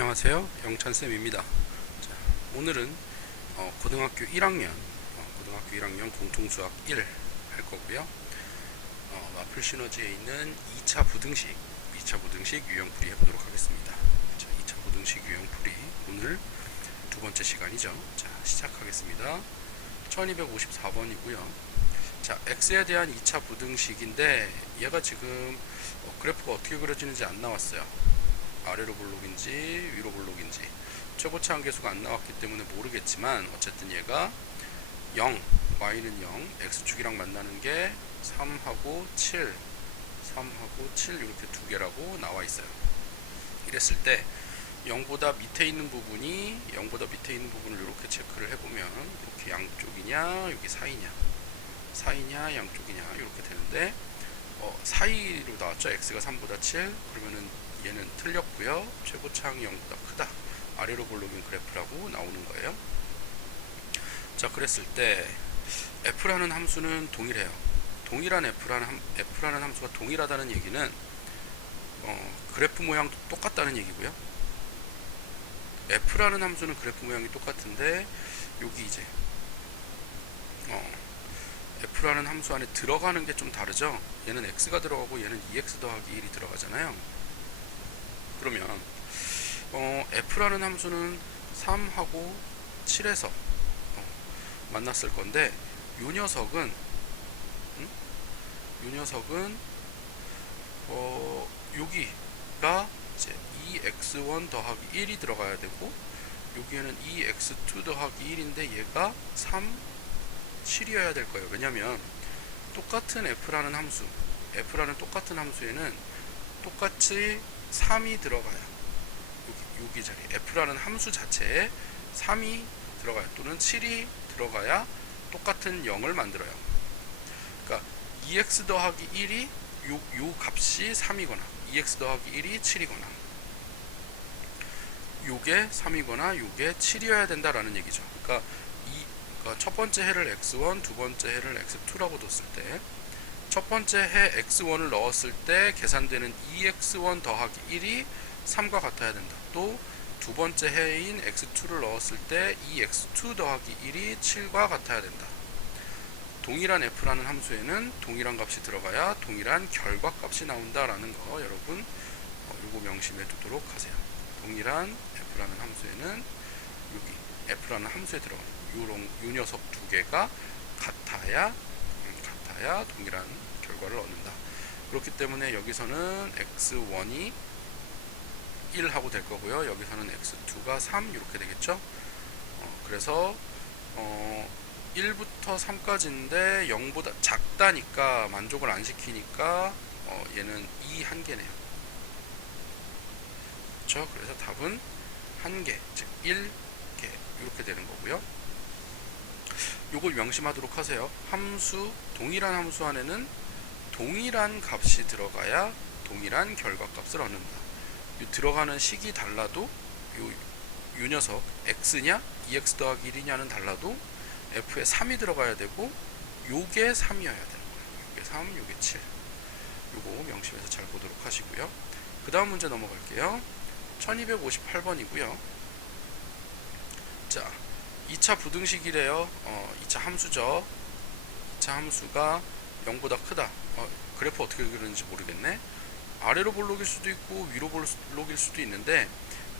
안녕하세요, 영찬쌤입니다. 자, 오늘은 고등학교 1학년 공통수학 1 할 거고요. 마플 시너지에 있는 2차 부등식 유형풀이 해보도록 하겠습니다. 자, 2차 부등식 유형풀이 오늘 두 번째 시간이죠. 자, 시작하겠습니다. 1254번이고요. 자, x에 대한 2차 부등식인데 얘가 지금 그래프가 어떻게 그려지는지 안 나왔어요. 아래로 볼록인지 위로 볼록인지 최고치 한계수가 안 나왔기 때문에 모르겠지만 어쨌든 얘가 0, y는 0, x축이랑 만나는 게 3하고 7 이렇게 두 개라고 나와 있어요. 이랬을 때 0보다 밑에 있는 부분을 이렇게 체크를 해보면 이렇게 양쪽이냐 여기 사이냐 양쪽이냐 이렇게 되는데 사이로 나왔죠. x가 3보다 7 그러면은 얘는 틀렸고요. 최고차항이 0보다 크다. 아래로 볼록인 그래프라고 나오는 거예요. 자, 그랬을 때 f라는 함수는 동일해요. 동일한 f라는 함수가 동일하다는 얘기는 그래프 모양도 똑같다는 얘기고요. f라는 함수는 그래프 모양이 똑같은데 여기 이제 f라는 함수 안에 들어가는 게 좀 다르죠. 얘는 x가 들어가고 얘는 2x 더하기 1이 들어가잖아요. 그러면 f라는 함수는 3하고 7에서 만났을 건데 요 녀석은 여기가 이제 2x1 더하기 1이 들어가야 되고 여기에는 2x2 더하기 1인데 얘가 3, 7이어야 될 거예요. 왜냐면 똑같은 f라는 똑같은 함수에는 똑같이 3이 들어가요. 여기 자리 f라는 함수 자체에 3이 들어가요. 또는 7이 들어가야 똑같은 0을 만들어요. 그러니까 2x 더하기 1이 요 값이 3이거나 2x 더하기 1이 7이거나 요게 3이거나 요게 7이어야 된다라는 얘기죠. 그러니까 첫 번째 해를 x1, 두 번째 해를 x2라고 뒀을 때 첫 번째 해 x1을 넣었을 때 계산되는 2x1 더하기 1이 3과 같아야 된다. 또 두 번째 해인 x2를 넣었을 때 2x2 더하기 1이 7과 같아야 된다. 동일한 f라는 함수에는 동일한 값이 들어가야 동일한 결과값이 나온다라는 거 여러분 요거 명심해 두도록 하세요. 동일한 f라는 함수에는 여기 f라는 함수에 들어가는 요 녀석 두 개가 같아야 동일한 결과를 얻는다. 그렇기 때문에 여기서는 x1이 1하고 될 거고요. 여기서는 x2가 3 이렇게 되겠죠. 그래서 1부터 3까지인데 0보다 작다니까 만족을 안 시키니까 얘는 2 한 개네요. 그렇죠? 그래서 답은 한 개, 즉 1개 이렇게 되는 거고요. 요걸 명심하도록 하세요. 동일한 함수 안에는 동일한 값이 들어가야 동일한 결과값을 얻는다. 들어가는 식이 달라도 요 녀석 x냐 2x 더하기 1이냐는 달라도 f에 3이 들어가야 되고 요게 3이어야 되는 거예요. 요게 3, 요게 7. 요거 명심해서 잘 보도록 하시고요. 그 다음 문제 넘어갈게요. 1258번이고요. 자, 2차 부등식이래요. 2차 함수죠. 2차 함수가 0보다 크다. 그래프 어떻게 그리는지 모르겠네. 아래로 볼록일 수도 있고 위로 볼록일 수도 있는데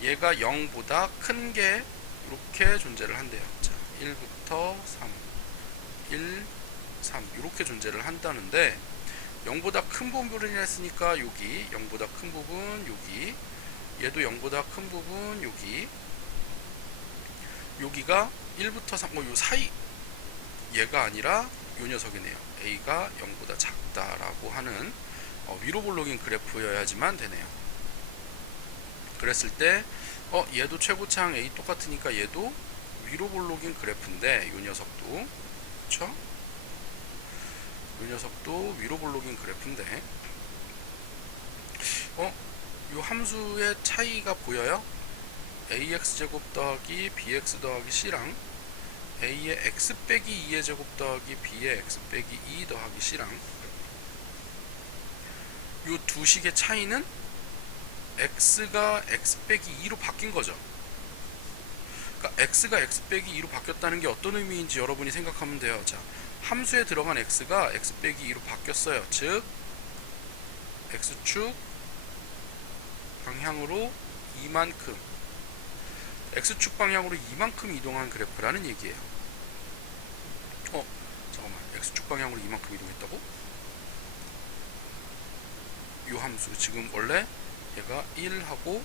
얘가 0보다 큰 게 이렇게 존재를 한대요. 자, 1부터 3, 1, 3 이렇게 존재를 한다는데 0보다 큰 부분을 했으니까 여기 0보다 큰 부분 여기 얘도 0보다 큰 부분 여기가 1부터 3, 요 사이 얘가 아니라 요 녀석이네요. A가 0보다 작다라고 하는 위로 볼록인 그래프여야지만 되네요. 그랬을 때 얘도 최고차항 A 똑같으니까 얘도 위로 볼록인 그래프인데 요 녀석도 그쵸? 요 녀석도 위로 볼록인 그래프인데 요 함수의 차이가 보여요? ax제곱 더하기 bx 더하기 c랑 a의 x 빼기 2의 제곱 더하기 b의 x 빼기 2 더하기 c랑 요 두 식의 차이는 x가 x 빼기 2로 바뀐 거죠. 그러니까 x가 x 빼기 2로 바뀌었다는 게 어떤 의미인지 여러분이 생각하면 돼요. 자, 함수에 들어간 x가 x 빼기 2로 바뀌었어요. 즉 x축 방향으로 이만큼, x축 방향으로 이만큼 이동한 그래프라는 얘기예요. 잠깐만, x축 방향으로 이만큼 이동했다고? 이 함수 지금 원래 얘가 1하고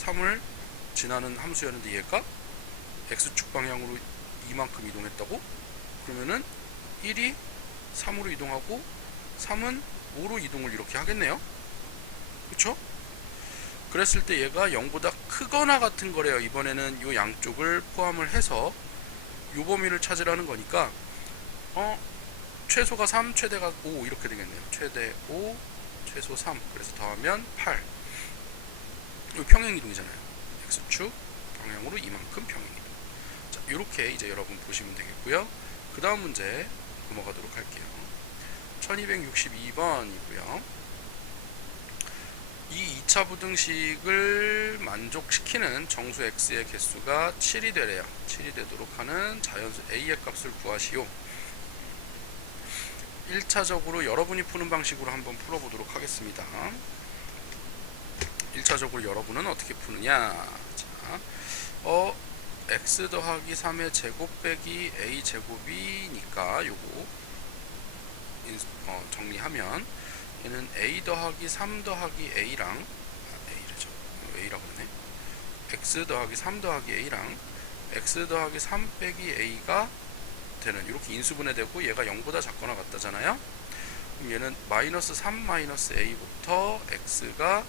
3을 지나는 함수였는데 얘가 x축 방향으로 이만큼 이동했다고? 그러면은 1이 3으로 이동하고 3은 5로 이동을 이렇게 하겠네요. 그쵸? 그랬을 때 얘가 0보다 크거나 같은 거래요. 이번에는 이 양쪽을 포함을 해서 요 범위를 찾으라는 거니까 최소가 3, 최대가 5 이렇게 되겠네요. 최대 5, 최소 3. 그래서 더하면 8. 이 평행이동이잖아요. x축 방향으로 이만큼 평행이동. 자, 이렇게 이제 여러분 보시면 되겠고요. 그 다음 문제 넘어가도록 할게요. 1262번이고요. 이 2차 부등식을 만족시키는 정수 x의 개수가 7이 되래요. 7이 되도록 하는 자연수 a의 값을 구하시오. 1차적으로 여러분이 푸는 방식으로 한번 풀어보도록 하겠습니다. 1차적으로 여러분은 어떻게 푸느냐. 자, x 더하기 3의 제곱 빼기 a 제곱이니까 요거 정리하면 얘는 a 더하기 3 더하기 a랑 a래죠. a라고 그러네. x 더하기 3 더하기 a랑 x 더하기 3 빼기 a가 되는, 이렇게 인수분해되고 얘가 0보다 작거나 같다잖아요. 그럼 얘는 마이너스 3 마이너스 a부터 x가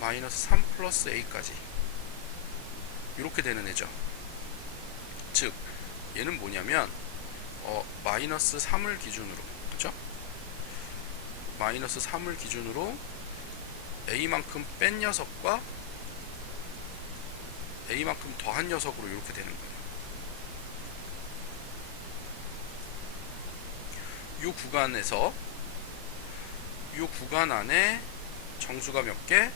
마이너스 3 플러스 a까지 이렇게 되는 애죠. 즉 얘는 뭐냐면 마이너스 3을 기준으로, 그쵸? 마이너스 3을 기준으로 a만큼 뺀 녀석과 a만큼 더한 녀석으로 이렇게 되는 거예요. 이 구간에서 이 구간 안에 정수가 몇 개?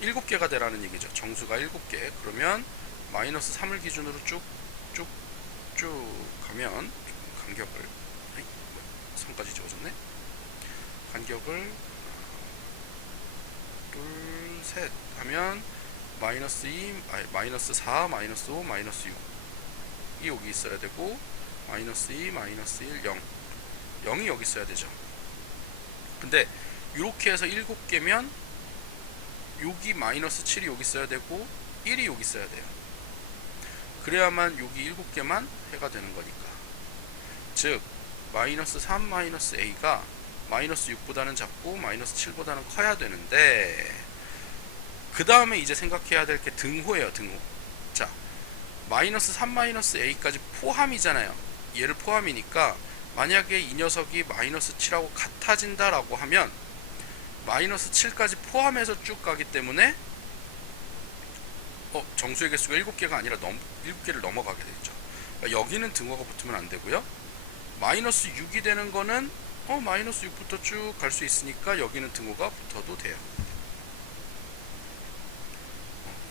7개가 되라는 얘기죠. 정수가 7개. 그러면 마이너스 3을 기준으로 쭉쭉 가면 간격을, 선까지 지워졌네. 간격을 둘, 셋 하면 마이너스 2, 마이너스 4, 마이너스 5, 마이너스 6이 여기 있어야 되고, 마이너스 2, 마이너스 1, 0, 0이 여기 있어야 되죠. 근데 이렇게 해서 7개면 여기 마이너스 7이 여기 있어야 되고 1이 여기 있어야 돼요. 그래야만 여기 7개만 해가 되는 거니까. 즉 마이너스 3 마이너스 a가 마이너스 6보다는 작고 마이너스 7보다는 커야 되는데, 그 다음에 이제 생각해야 될 게 등호예요. 등호. 자, 마이너스 3 마이너스 a까지 포함이잖아요. 얘를 포함이니까 만약에 이 녀석이 마이너스 7하고 같아진다라고 하면 마이너스 7까지 포함해서 쭉 가기 때문에 정수의 개수가 7개가 아니라 7개를 넘어가게 되죠. 그러니까 여기는 등호가 붙으면 안 되고요. 마이너스 6이 되는 거는 마이너스 6부터 쭉 갈 수 있으니까 여기는 등호가 붙어도 돼요.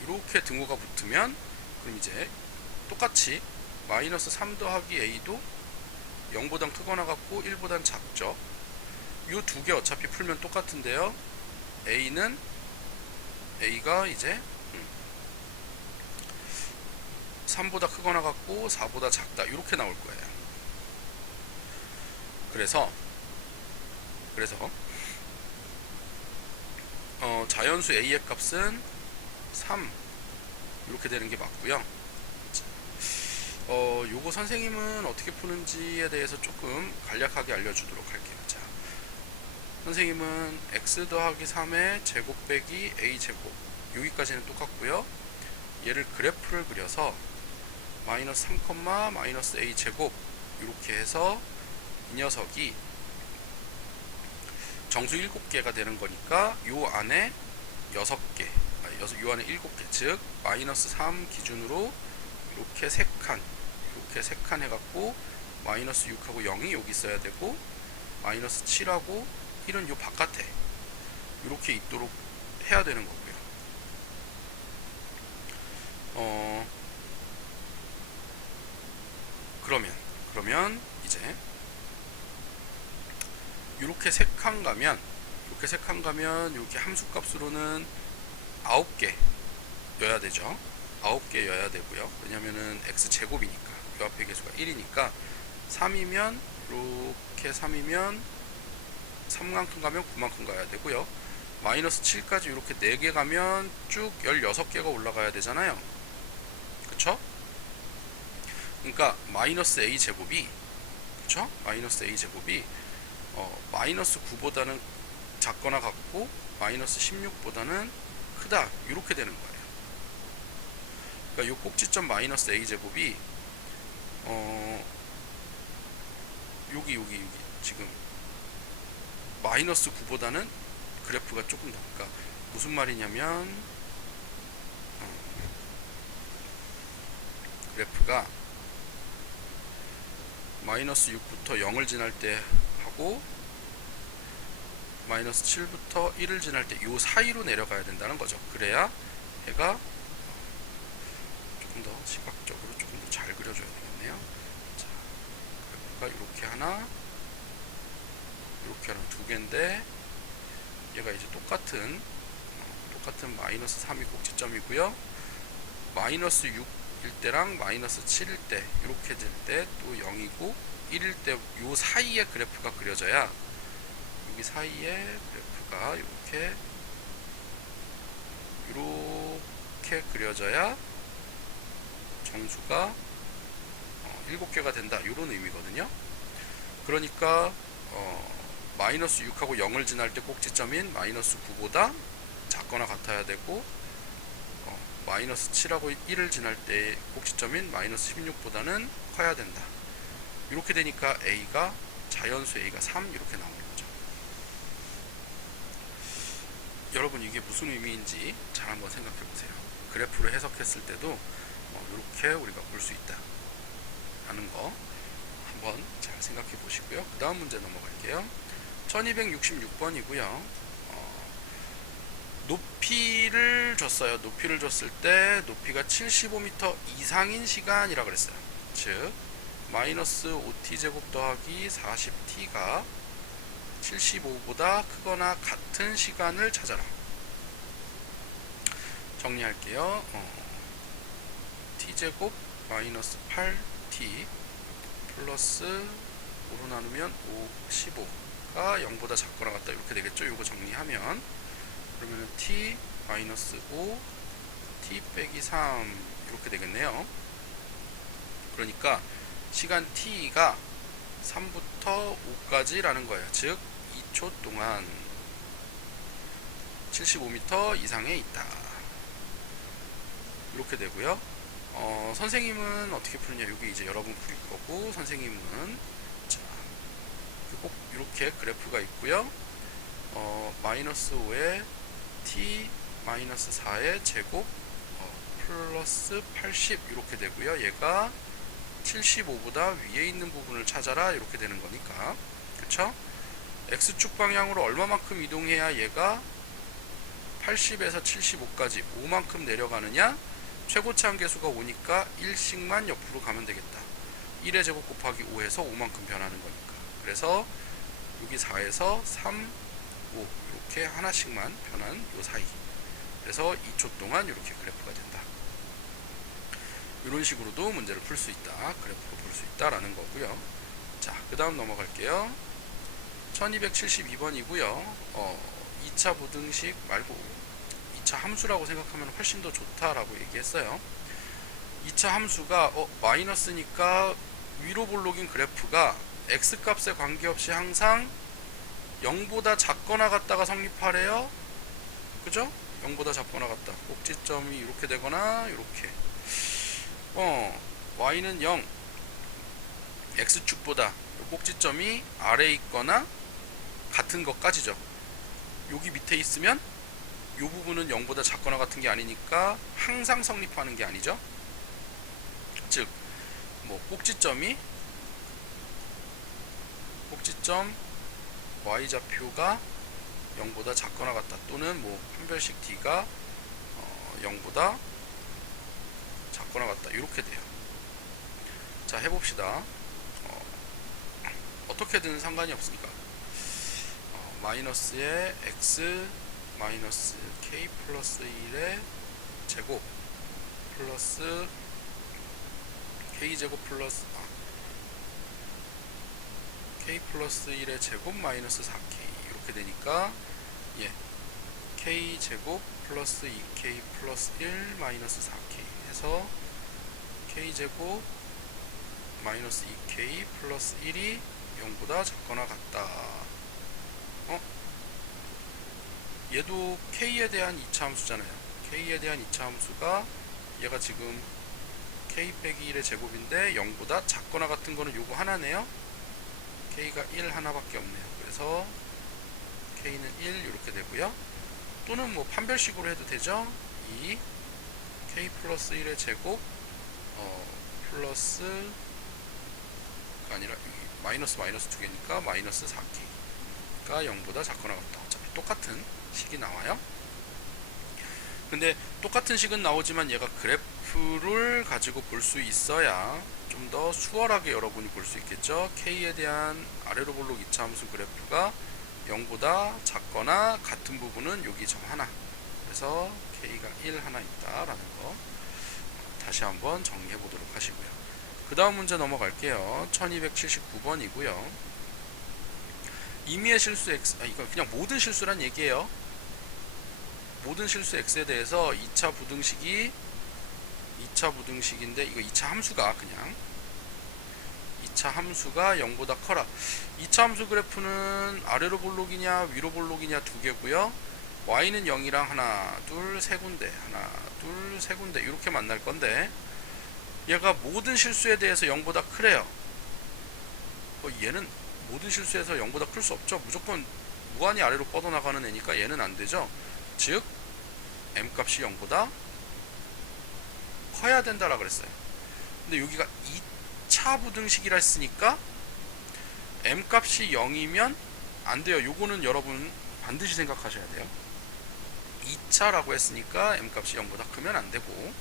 이렇게 등호가 붙으면 그럼 이제 똑같이 마이너스 3 더하기 a도 0보단 크거나 같고 1보단 작죠. 이 두 개 어차피 풀면 똑같은데요. a가 이제 3보다 크거나 같고 4보다 작다 이렇게 나올 거예요. 그래서 자연수 a의 값은 3 이렇게 되는 게 맞고요. 요거 선생님은 어떻게 푸는지에 대해서 조금 간략하게 알려주도록 할게요. 자, 선생님은 x 더하기 3의 제곱 빼기 a 제곱, 여기까지는 똑같고요. 얘를 그래프를 그려서 마이너스 3, 마이너스 a 제곱 이렇게 해서 이 녀석이 정수 7개가 되는 거니까 요 안에 6개, 요 안에 7개, 즉 마이너스 3 기준으로 이렇게 3칸, 이렇게 3칸 해갖고 마이너스 6하고 0이 여기 있어야 되고 마이너스 7하고 1은 요 바깥에 이렇게 있도록 해야 되는 거고요. 어 그러면 이제 이렇게 세 칸 가면 이렇게 함수값으로는 9개 여야 되죠. 9개 여야 되고요. 왜냐면은 x제곱이니까 요 앞에 개수가 1이니까 3이면 이렇게 3이면 3만큼 가면 9만큼 가야 되고요. 마이너스 7까지 이렇게 4개 가면 쭉 16개가 올라가야 되잖아요. 그쵸? 그러니까 마이너스 a제곱이 그쵸? 마이너스 a제곱이 마이너스 9보다는 작거나 같고 마이너스 16보다는 크다 이렇게 되는 거예요. 그러니까 이 꼭지점 마이너스 a제곱이 여기 지금 마이너스 9보다는 그래프가 조금 더, 그러니까 무슨 말이냐면 그래프가 마이너스 6부터 0을 지날 때 하고 마이너스 7부터 1을 지날 때 요 사이로 내려가야 된다는 거죠. 그래야 얘가 조금 더 시각적으로 조금 더 잘 그려줘야 되겠네요. 자, 그래프가 이렇게 하나 두 개인데 얘가 이제 똑같은 마이너스 3이 꼭지점이고요. 마이너스 6일 때랑 마이너스 7일 때 이렇게 될 때 또 0이고 1일 때 요 사이에 그래프가 그려져야 여기 사이에 그래프가 이렇게 그려져야 정수가 7개가 된다 이런 의미거든요. 그러니까 마이너스 6하고 0을 지날 때 꼭지점인 마이너스 9보다 작거나 같아야 되고 마이너스 7하고 1을 지날 때 꼭지점인 마이너스 16보다는 커야 된다. 이렇게 되니까 A가 자연수 A가 3 이렇게 나오는 거죠. 여러분 이게 무슨 의미인지 잘 한번 생각해 보세요. 그래프로 해석했을 때도 이렇게 우리가 볼 수 있다 라는 거 한번 잘 생각해 보시고요. 그 다음 문제 넘어갈게요. 1266번이고요. 높이를 줬어요. 높이를 줬을 때 높이가 75m 이상인 시간이라 그랬어요. 즉 마이너스 5t제곱 더하기 40t가 75보다 크거나 같은 시간을 찾아라. 정리할게요. t제곱 마이너스 8t 플러스 5로 나누면 15가 0보다 작거나 같다 이렇게 되겠죠. 이거 정리하면 그러면 t 마이너스 5 t 빼기 3 이렇게 되겠네요. 그러니까 시간 t가 3부터 5까지 라는 거예요. 즉 2초 동안 75m 이상에 있다 이렇게 되고요. 선생님은 어떻게 푸느냐, 여기 이제 여러분 풀 거고 선생님은 자, 꼭 이렇게 그래프가 있고요. 마이너스 5에 t 마이너스 4의 제곱 플러스 80 이렇게 되고요. 얘가 75보다 위에 있는 부분을 찾아라 이렇게 되는 거니까, 그쵸? x축 방향으로 얼마만큼 이동해야 얘가 80에서 75까지 5만큼 내려가느냐? 최고치 한계수가 5니까 1씩만 옆으로 가면 되겠다. 1의 제곱 곱하기 5에서 5만큼 변하는 거니까. 그래서 여기 4에서 3, 5 이렇게 하나씩만 변한 요 사이. 그래서 2초 동안 이렇게 그래프가 된다. 이런 식으로도 문제를 풀 수 있다. 그래프로 볼 수 있다라는 거고요. 자, 그 다음 넘어갈게요. 1272번이고요. 2차 부등식 말고 2차 함수라고 생각하면 훨씬 더 좋다라고 얘기했어요. 2차 함수가 마이너스니까 위로 볼록인 그래프가 x값에 관계없이 항상 0보다 작거나 같다가 성립하래요. 그죠? 0보다 작거나 같다. 꼭지점이 이렇게 되거나 이렇게. y는 0, x축보다 꼭지점이 아래에 있거나 같은 것까지죠. 여기 밑에 있으면 이 부분은 0보다 작거나 같은 게 아니니까 항상 성립하는 게 아니죠. 즉 꼭지점 y좌표가 0보다 작거나 같다, 또는 판별식 d가 0보다 작거나 같다 이렇게 돼요. 자, 해봅시다. 어떻게든 상관이 없으니까 마이너스의 x 마이너스 k 플러스 1의 제곱 플러스 k 제곱 플러스 k 플러스 1의 제곱 마이너스 4k 이렇게 되니까 k 제곱 플러스 2k 플러스 1 마이너스 4k 해서 k 제곱 마이너스 2k 플러스 1이 0보다 작거나 같다. 얘도 k에 대한 2차 함수잖아요. k에 대한 2차 함수가 얘가 지금 k 빼기 1의 제곱인데 0보다 작거나 같은 거는 요거 하나네요. k가 1 하나밖에 없네요. 그래서 k는 1 이렇게 되고요. 또는 뭐 판별식으로 해도 되죠. 2 k 플러스 1의 제곱 플러스가 아니라 마이너스 마이너스 두 개니까 마이너스 4k가 0보다 작거나 같다. 어차피 똑같은 식이 나와요. 근데 똑같은 식은 나오지만 얘가 그래프를 가지고 볼 수 있어야 좀 더 수월하게 여러분이 볼 수 있겠죠. k에 대한 아래로 볼록 2차 함수 그래프가 0보다 작거나 같은 부분은 여기 점 하나. 그래서 k가 1 하나 있다라는 거 다시 한번 정리해 보도록 하시고요. 그 다음 문제 넘어갈게요. 1279번이고요. 임의의 실수 x, 이거 그냥 모든 실수란 얘기예요. 모든 실수 x에 대해서 2차 부등식인데 이거 2차 함수가 그냥 2차 함수가 0보다 커라. 2차 함수 그래프는 아래로 볼록이냐 위로 볼록이냐 두 개고요. y는 0이랑 하나 둘 세 군데 하나 둘 세 군데 이렇게 만날 건데 얘가 모든 실수에 대해서 0보다 크래요. 얘는 모든 실수에서 0보다 클 수 없죠. 무조건 무한히 아래로 뻗어나가는 애니까 얘는 안 되죠. 즉 m값이 0보다 커야 된다라 그랬어요. 근데 여기가 2차 부등식이라 했으니까 m값이 0이면 안 돼요. 요거는 여러분 반드시 생각하셔야 돼요. 2차라고 했으니까 m값이 0보다 크면 안 되고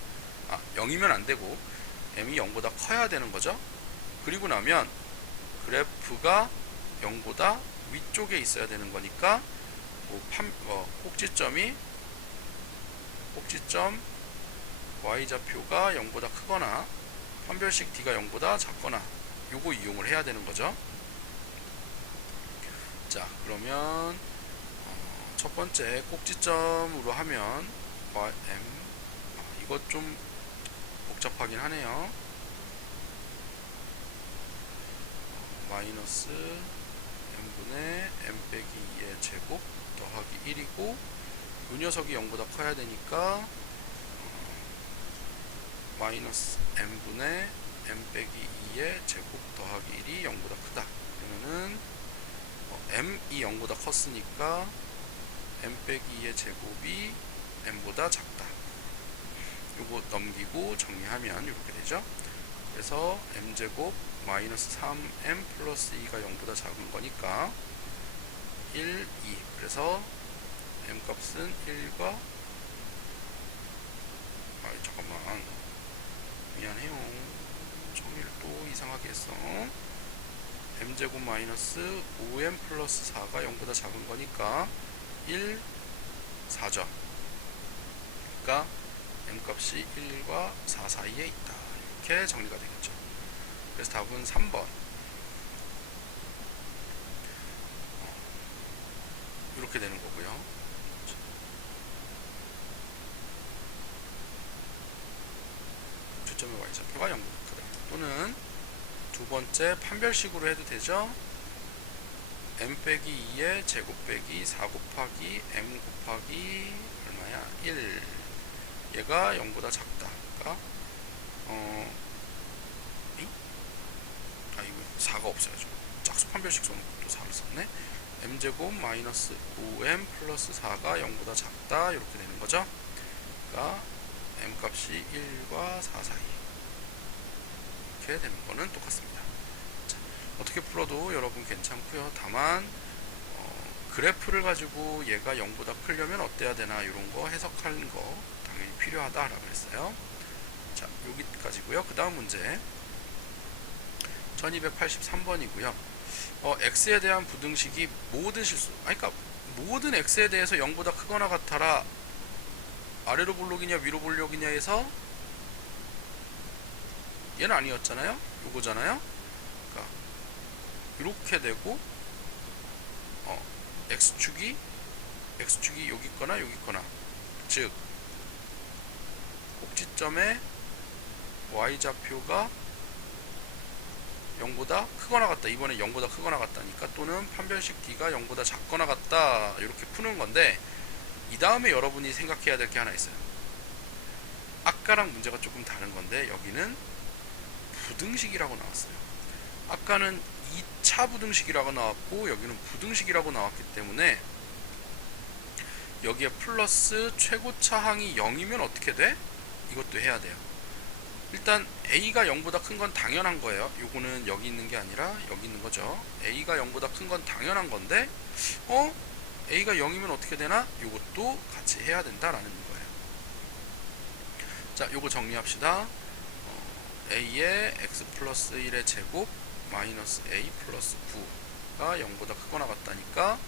0이면 안 되고 m이 0보다 커야 되는 거죠. 그리고 나면 그래프가 0보다 위쪽에 있어야 되는 거니까 꼭지점 y좌표가 0보다 크거나 판별식 d가 0보다 작거나 요거 이용을 해야 되는 거죠. 자, 그러면 첫 번째 꼭지점으로 하면 m 이것 좀 복잡하긴 하네요. 마이너스 m분의 m 빼기 2의 제곱 더하기 1이고 이 녀석이 0보다 커야 되니까 마이너스 m분의 m 빼기 2의 제곱 더하기 1이 0보다 크다. 그러면은 m이 0보다 컸으니까 m 빼기 2의 제곱이 m보다 작다. 요거 넘기고 정리하면 이렇게 되죠. 그래서 m제곱 마이너스 3m 플러스 2가 0보다 작은 거니까 1, 2. 그래서 m값은 1과 잠깐만 미안해요. 정리를 또 이상하게 했어. m제곱 마이너스 5m 플러스 4가 0보다 작은 거니까 1, 4죠. 그러니까 m값이 1과 4 사이에 있다. 이렇게 정리가 되겠죠. 그래서 답은 3번. 이렇게 되는 거고요. 주점의 y좌표가 0보다 크다. 또는 두 번째 판별식으로 해도 되죠. m 빼기 2의 제곱 빼기 4 곱하기 m 곱하기 얼마야? 1. 얘가 0보다 작다. 그러니까 이거 4가 없어야죠. 짝수 판별식 써놓고 또 4를 썼네. m제곱 마이너스 5m 플러스 4가 0보다 작다. 이렇게 되는 거죠. 그러니까 m값이 1과 4 사이. 이렇게 되는 거는 똑같습니다. 자, 어떻게 풀어도 여러분 괜찮고요. 다만 그래프를 가지고 얘가 0보다 크려면 어때야 되나 이런 거 해석하는 거 당연히 필요하다라고 했어요. 자, 여기까지고요. 그 다음 문제 1283번이고요. x에 대한 부등식이 모든 실수, 그러니까 모든 x에 대해서 0보다 크거나 같아라. 아래로 볼록이냐 위로 볼록이냐에서 얘는 아니었잖아요. 요거잖아요. 그러니까 이렇게 되고 x축이 여기 있거나 여기 있거나, 즉 꼭지점에 y좌표가 0보다 크거나 같다. 이번에 0보다 크거나 같다니까, 또는 판별식 d가 0보다 작거나 같다. 이렇게 푸는 건데, 이 다음에 여러분이 생각해야 될 게 하나 있어요. 아까랑 문제가 조금 다른 건데, 여기는 부등식이라고 나왔어요. 아까는 2차 부등식이라고 나왔고, 여기는 부등식이라고 나왔기 때문에 여기에 플러스 최고차 항이 0이면 어떻게 돼? 이것도 해야 돼요. 일단 a가 0보다 큰 건 당연한 거예요. 요거는 여기 있는 게 아니라 여기 있는 거죠. a가 0보다 큰 건 당연한 건데 a가 0이면 어떻게 되나? 요것도 같이 해야 된다라는 거예요. 자, 요거 정리합시다. a의 x 플러스 1의 제곱 마이너스 a 플러스 9가 0보다 크거나 같다니까,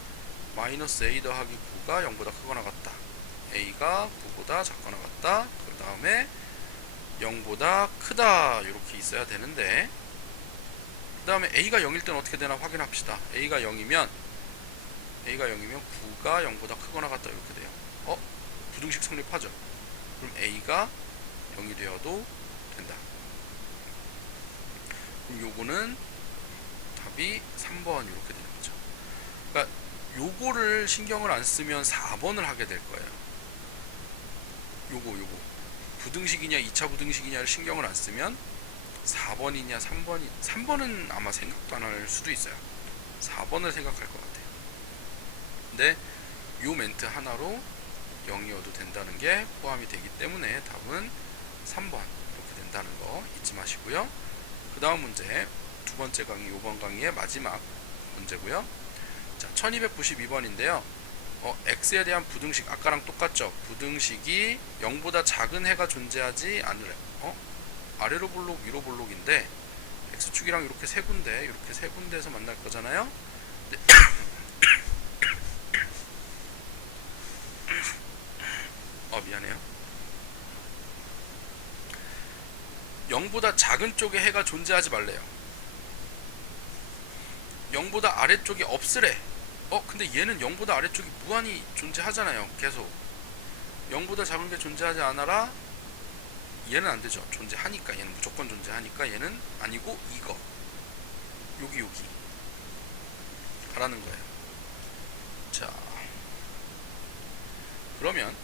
마이너스 a 더하기 9가 0보다 크거나 같다. a가 9보다 작거나 같다. 그 다음에 0보다 크다. 이렇게 있어야 되는데, 그 다음에 a가 0일 때는 어떻게 되나 확인합시다. a가 0이면 9가 0보다 크거나 같다. 이렇게 돼요. 부등식 성립하죠. 그럼 a가 0이 되어도 된다. 그럼 요거는 답이 3번 이렇게 되는 거죠. 그러니까 요거를 신경을 안 쓰면 4번을 하게 될 거예요. 요거 부등식이냐 2차 부등식이냐를 신경을 안 쓰면 4번이냐 3번은 아마 생각도 안 할 수도 있어요. 4번을 생각할 것 같아요. 근데 요 멘트 하나로 0이어도 된다는 게 포함이 되기 때문에 답은 3번 이렇게 된다는 거 잊지 마시고요. 그 다음 문제 두 번째 강의, 5번 강의의 마지막 문제고요. 자, 1292번인데요. x에 대한 부등식, 아까랑 똑같죠? 부등식이 0보다 작은 해가 존재하지 않으래. 아래로 볼록, 위로 볼록인데 x축이랑 이렇게 세 군데에서 만날 거잖아요. 미안해요. 0보다 작은 쪽에 해가 존재하지 말래요. 0보다 아래쪽이 없으래. 근데 얘는 0보다 아래쪽이 무한히 존재하잖아요. 계속 0보다 작은 게 존재하지 않아라. 얘는 안 되죠. 존재하니까, 얘는 무조건 존재하니까 얘는 아니고 이거 여기 가라는 거예요. 자, 그러면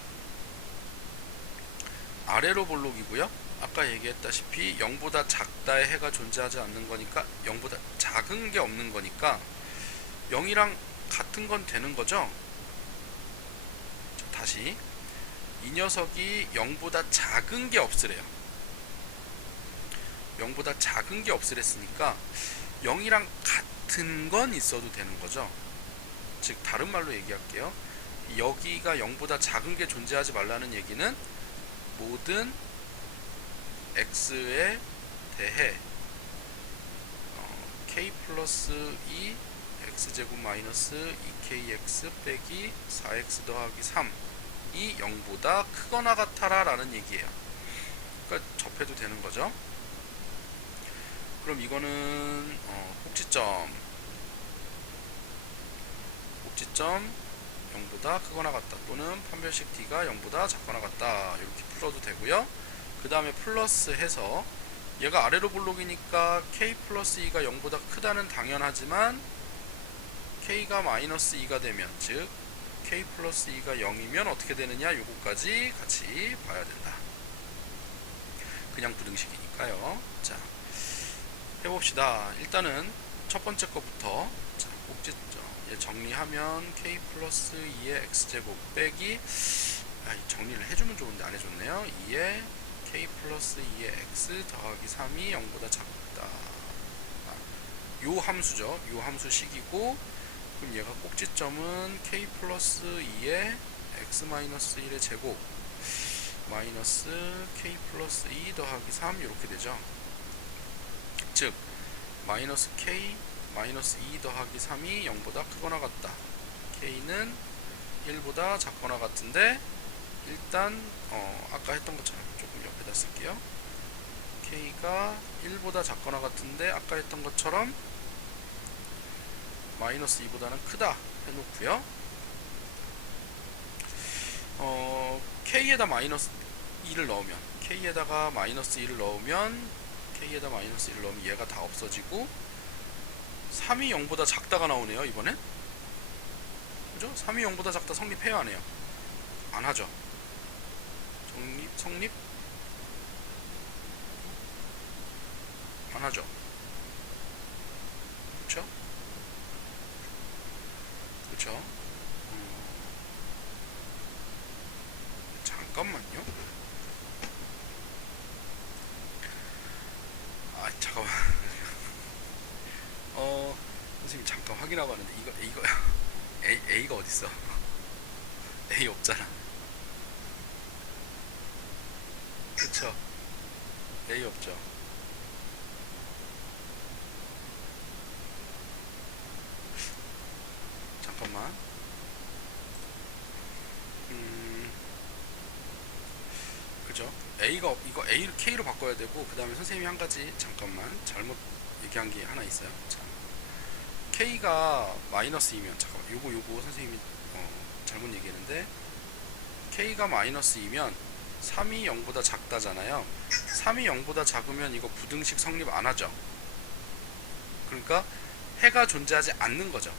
아래로 볼록이고요. 아까 얘기했다시피 0보다 작다의 해가 존재하지 않는 거니까 0보다 작은 게 없는 거니까 0이랑 같은 건 되는 거죠. 자, 다시 이 녀석이 0보다 작은 게 없으래요. 0보다 작은 게 없으랬으니까 0이랑 같은 건 있어도 되는 거죠. 즉 다른 말로 얘기할게요. 여기가 0보다 작은 게 존재하지 말라는 얘기는 모든 x에 대해 k 플러스 2 x제곱 마이너스 2kx 빼기 4x 더하기 3이 0보다 크거나 같아라 라는 얘기예요. 그러니까 접해도 되는 거죠. 그럼 이거는 꼭지점 0보다 크거나 같다, 또는 판별식 d가 0보다 작거나 같다, 이렇게 풀어도 되고요. 그 다음에 플러스 해서 얘가 아래로 볼록이니까 k 플러스 2가 0보다 크다는 당연하지만 k가 마이너스 2가 되면, 즉 k 플러스 2가 0이면 어떻게 되느냐, 요거까지 같이 봐야 된다. 그냥 부등식이니까요. 자, 해봅시다. 일단은 첫 번째 거부터, 자, 꼭지점 정리하면 k 플러스 2의 x제곱 빼기, 정리를 해주면 좋은데 안 해줬네요. 2의 k 플러스 2의 x 더하기 3이 0보다 작다. 요 함수죠. 요 함수식이고, 그럼 얘가 꼭지점은 k 플러스 2의 x 마이너스 1의 제곱. 마이너스 k 플러스 2 더하기 3 이렇게 되죠. 즉 마이너스 k 마이너스 2 더하기 3이 0보다 크거나 같다. k는 1보다 작거나 같은데 일단 아까 했던 것처럼 조금 옆에다 쓸게요. k가 1보다 작거나 같은데 아까 했던 것처럼 마이너스 2보다는 크다 해놓고요. k에다 마이너스 2를 넣으면 k에다가 마이너스 2를 넣으면 얘가 다 없어지고 3이 0보다 작다가 나오네요. 이번엔 그죠? 3이 0보다 작다 성립해요 안 해요? 안 하죠. 성립 안 하죠. 그쵸? 그쵸? 잠깐만요. 아 잠깐만. 선생님 잠깐 확인하고 하는데 이거 A가 어딨어? A 없잖아. 그쵸? A 없죠. 잠깐만. 그죠? A가 이거 A를 K로 바꿔야 되고 그 다음에 선생님이 한 가지 잠깐만 잘못 얘기한 게 하나 있어요. 자, K가 마이너스이면 잠깐만 요거 선생님이 잘못 얘기했는데 K가 마이너스이면 3이 0보다 작다잖아요. 3이 0보다 작으면 이거 부등식 성립 안 하죠. 그러니까 해가 존재하지 않는 거죠.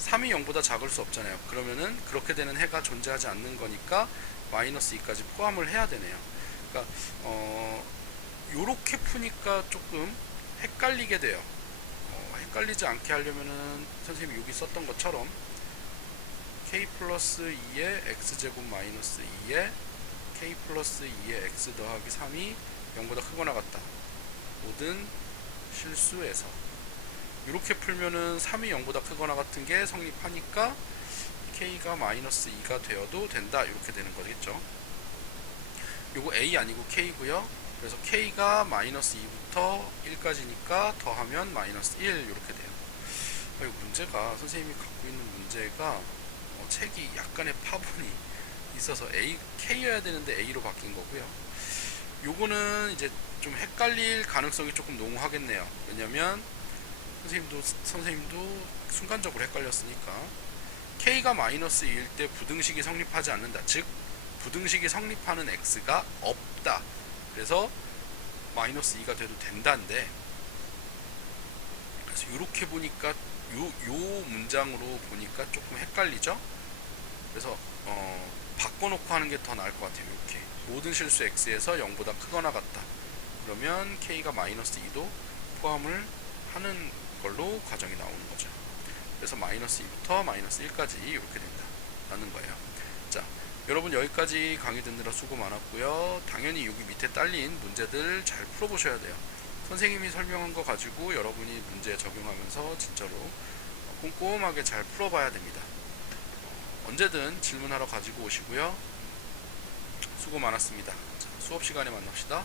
3이 0보다 작을 수 없잖아요. 그러면은 그렇게 되는 해가 존재하지 않는 거니까 마이너스 2까지 포함을 해야 되네요. 그러니까 요렇게 푸니까 조금 헷갈리게 돼요. 헷갈리지 않게 하려면은 선생님이 여기 썼던 것처럼 k 플러스 2의 x제곱 마이너스 2에 k 플러스 2의 x 더하기 3이 0보다 크거나 같다. 모든 실수에서 이렇게 풀면은 3이 0보다 크거나 같은 게 성립하니까 k가 마이너스 2가 되어도 된다. 이렇게 되는 거겠죠. 요거 a 아니고 k고요. 그래서 k가 마이너스 2부터 1까지니까 더하면 마이너스 1 이렇게 돼요. 이 문제가 선생님이 갖고 있는 문제가 책이 약간의 파본이 있어서 k여야 되는데 a로 바뀐 거고요. 요거는 이제 좀 헷갈릴 가능성이 조금 농후하겠네요. 왜냐면 선생님도 순간적으로 헷갈렸으니까 k가 마이너스 2일 때 부등식이 성립하지 않는다. 즉 부등식이 성립하는 x가 없다. 그래서 마이너스 2가 돼도 된다인데, 그래서 이렇게 보니까 요 문장으로 보니까 조금 헷갈리죠. 그래서 바꿔놓고 하는 게 더 나을 것 같아요. 이렇게 모든 실수 x에서 0보다 크거나 같다. 그러면 k가 마이너스 2도 포함을 하는 걸로 과정이 나오는 거죠. 그래서 마이너스 2부터 마이너스 1까지 이렇게 된다 라는 거예요. 자, 여러분 여기까지 강의 듣느라 수고 많았고요. 당연히 여기 밑에 딸린 문제들 잘 풀어보셔야 돼요. 선생님이 설명한 거 가지고 여러분이 문제 적용하면서 진짜로 꼼꼼하게 잘 풀어봐야 됩니다. 언제든 질문하러 가지고 오시고요. 수고 많았습니다. 자, 수업 시간에 만납시다.